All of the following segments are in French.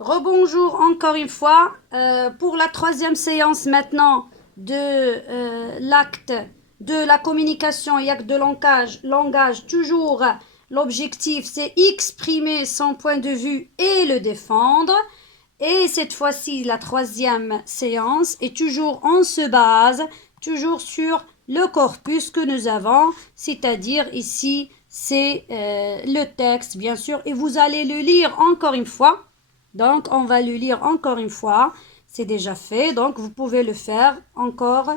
Rebonjour encore une fois pour la troisième séance maintenant de l'acte de la communication et acte de langage. Toujours l'objectif c'est exprimer son point de vue et le défendre. Et cette fois-ci la troisième séance et toujours on se base toujours sur le corpus que nous avons, c'est-à-dire ici c'est le texte bien sûr et vous allez le lire encore une fois. Donc, on va le lire encore une fois. C'est déjà fait. Donc, vous pouvez le faire encore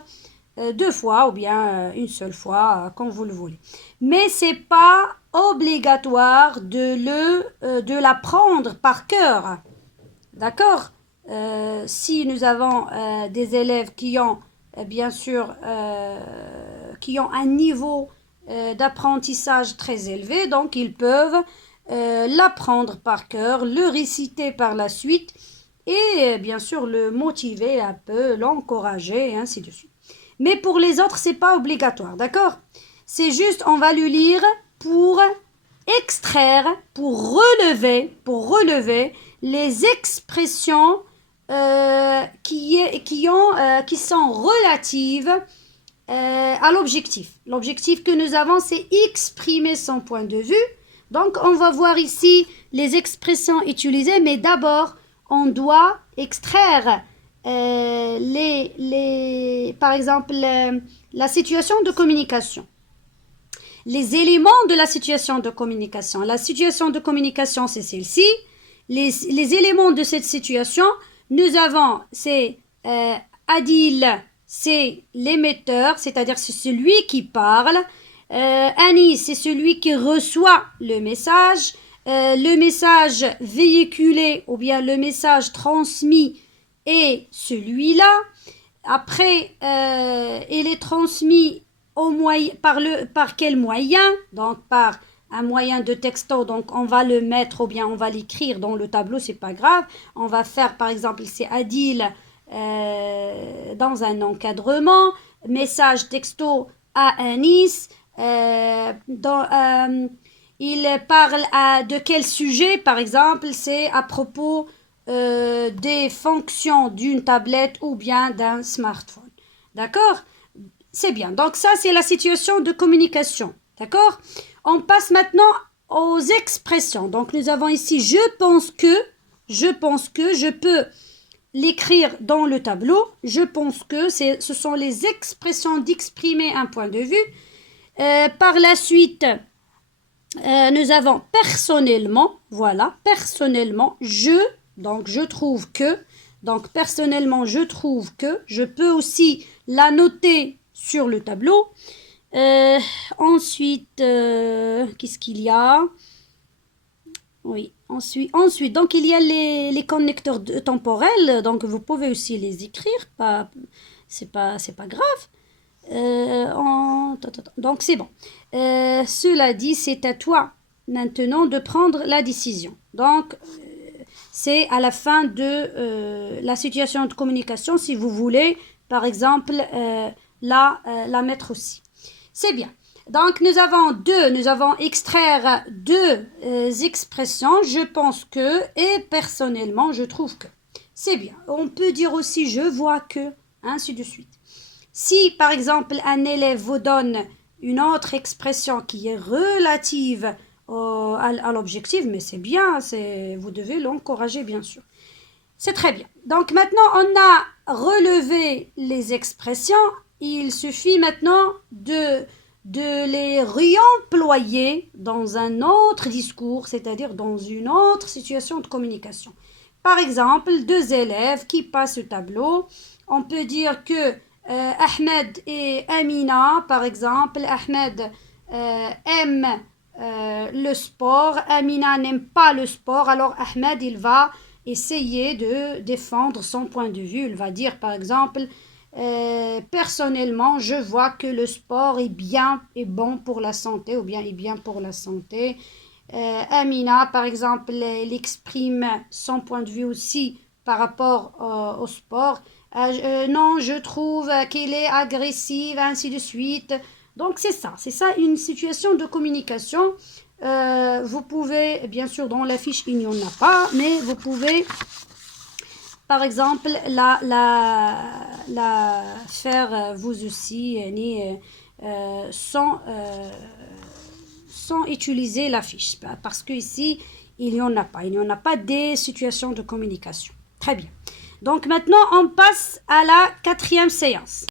deux fois ou bien une seule fois, quand vous le voulez. Mais c'est pas obligatoire de l'apprendre par cœur. D'accord? Si nous avons des élèves qui ont, bien sûr, qui ont un niveau d'apprentissage très élevé, donc ils peuvent l'apprendre par cœur, le réciter par la suite et bien sûr le motiver un peu, l'encourager et ainsi de suite. Mais pour les autres, c'est pas obligatoire, d'accord? C'est juste, on va le lire pour extraire, pour relever les expressions qui sont relatives à l'objectif. L'objectif que nous avons, c'est exprimer son point de vue. Donc, on va voir ici les expressions utilisées, mais d'abord, on doit extraire par exemple, la situation de communication. Les éléments de la situation de communication. La situation de communication, c'est celle-ci. Les éléments de cette situation, nous avons, c'est Adil, c'est l'émetteur, c'est-à-dire c'est celui qui parle. Anis, c'est celui qui reçoit le message véhiculé ou bien le message transmis est celui-là. Après, il est transmis par quel moyen? Donc, par un moyen de texto, donc on va le mettre ou bien on va l'écrire dans le tableau, c'est pas grave. On va faire, par exemple, c'est Adil dans un encadrement, message texto à Anis. Il parle de quel sujet, par exemple, c'est à propos des fonctions d'une tablette ou bien d'un smartphone. D'accord? C'est bien. Donc ça, c'est la situation de communication. D'accord? On passe maintenant aux expressions. Donc nous avons ici je pense que, je peux l'écrire dans le tableau. Je pense que ce sont les expressions d'exprimer un point de vue. Par la suite, nous avons personnellement, voilà, personnellement, donc je trouve que, donc personnellement, je trouve que, je peux aussi la noter sur le tableau. Ensuite, qu'est-ce qu'il y a? Oui, ensuite, donc il y a les connecteurs temporels, donc vous pouvez aussi les écrire, c'est pas grave. Donc c'est bon. Cela dit, c'est à toi maintenant de prendre la décision. Donc c'est à la fin de la situation de communication si vous voulez, par exemple, la mettre aussi. C'est bien. Donc nous avons extraire deux expressions, je pense que et personnellement je trouve que. C'est bien. On peut dire aussi je vois que, ainsi de suite. Si, par exemple, un élève vous donne une autre expression qui est relative à l'objectif, mais c'est bien, vous devez l'encourager, bien sûr. C'est très bien. Donc maintenant, on a relevé les expressions. Il suffit maintenant de les réemployer dans un autre discours, c'est-à-dire dans une autre situation de communication. Par exemple, deux élèves qui passent le tableau. On peut dire que Ahmed et Amina, par exemple, Ahmed aime le sport, Amina n'aime pas le sport, alors Ahmed il va essayer de défendre son point de vue, il va dire par exemple personnellement je vois que le sport est bien et bon pour la santé ou bien est bien pour la santé. Amina par exemple elle exprime son point de vue aussi par rapport au sport. Non, je trouve qu'elle est agressive, ainsi de suite. Donc c'est ça une situation de communication. Vous pouvez, bien sûr, dans la fiche, il n'y en a pas, mais vous pouvez par exemple, la faire vous aussi, sans utiliser la fiche. Parce qu'ici, il n'y en a pas. Il n'y en a pas des situations de communication. Très bien. Donc maintenant, on passe à la quatrième séance.